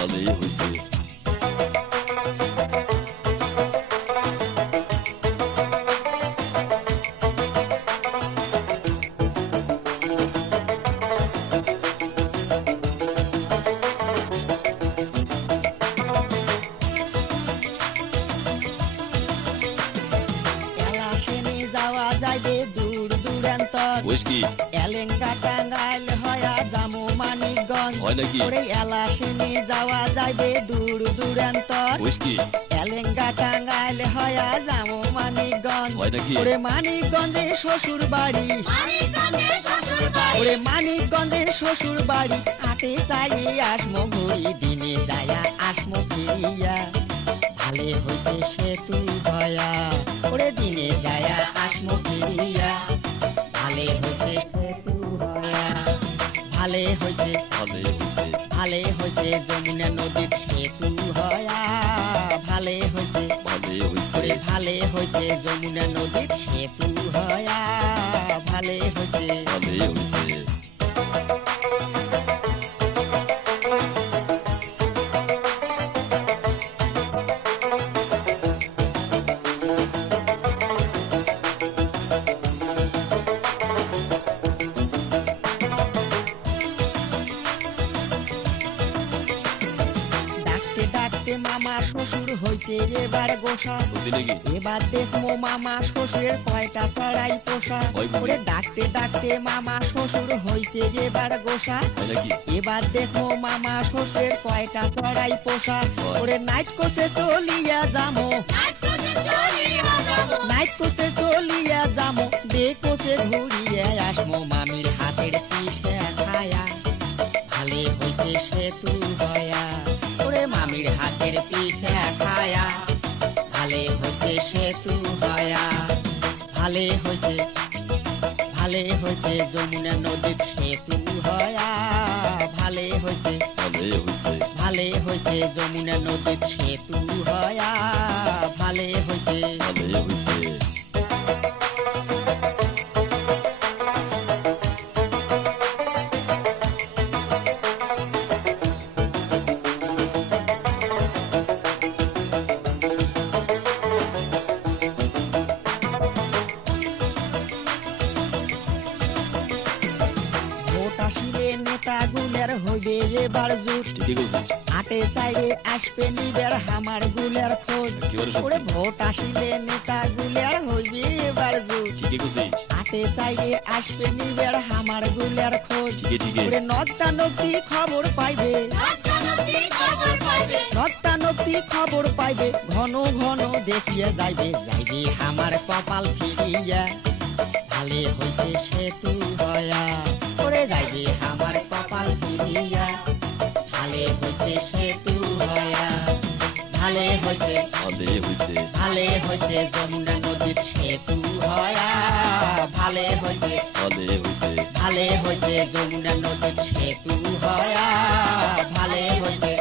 ভালোই হইছে। এলাসেনে যাওয়া যাইবে দূর দূরান্তর কইস কি? এলেঙ্গা টাঙ্গাইল হয়া জামু মানিকগঞ্জ হয় নাকি? ওরে এলাসেনে যাওয়া যাইবে দূর দূরান্তর কইস কি? এলেঙ্গা টাঙ্গাইল হয়া জামু মানিকগঞ্জ হয় নাকি? ওরে মানিকগঞ্জে শ্বশুর বাড়ি ওরে মানিকগঞ্জে শ্বশুর বাড়ি আটে চাই আসমো ঘুরি দিনে যায়া আসমো ফিরিয়া ভালে হইছে সেতু ভয়া ওরে দিনে যায়া আসমো ফিরিয়া ভালে হইছে সেতু ভয়া ভালে হইছে ভালোই হইছে। ভালে হইছে যমুনা নদীর সেতু হয়া ভালে হইছে ভালোই হইছে। ওরে ভালে হইছে যমুনা নদীর সেতু হয়া ভালে হইছে ভালোই হইছে। ডাকতে ডাকতে মামা শ্বশুর হইছে এবার গোসা বুঝলি নাকি? এবার দেখমো মামা শ্বশুরের কয়টা চড়াই পোষা হয় বুঝি। ওরে ডাকতে ডাকতে মামা শ্বশুর হইছে এবার গোসা হয় নাকি? এবার দেখো মামা শ্বশুরের কয়টা চড়াই পোষা ওরে নাইট কোসে চলিয়া যামো নাইট কোসে চলিয়া যামো দে কোসে ঘুরিয়ে আসমো মামির হাতের পিঠে খায়া ভালে হইছে সেতু হয়া ওরে মামির হাতের পিঠে খায়া ভালে হইছে সেতু হয়া ভালে হইছে ভালে হইছে যমুনা নদীর সেতু হয়া ভালে হইছে ভালোই হইছে। ভালে হইছে যমুনা নদীর সেতু হয়া ভালে হইছে ভালোই হইছে। ভোট আসিলে নেতাগুলের হইবে এবার জুট ঠিকই কইছিস। আটে চাইরে আসবে নিবের হামার গুলের খোঁজ একেবারে সত্যি। ওরে ভোট আসিলে নেতাগুলের হইবে এবার জুট ঠিকই কইছিস। আটে চাইরে আসবে নিবের হামার গুলের খোঁজ ঠিকই ঠিকই। ওরে নক্তা নক্তি খবর পাইবে নক্তা নক্তি খবর পাইবে ঘন ঘন দেখিয়ে যাইবে যাইবে আমার কপাল ফিরিয়া ভালে হইছে সেতু হয়া ওরে যাইবে আমার কপাল ফিরিয়া ভালে হইছে সেতু হয়া ভালে হইছে ভালোই হইছে। ভালে হইছে যমুনা নদীর সেতু হয়া ভালে হইছে ভালোই হইছে। ভালে হইছে যমুনা নদীর সেতু হয়া ভালে হইছে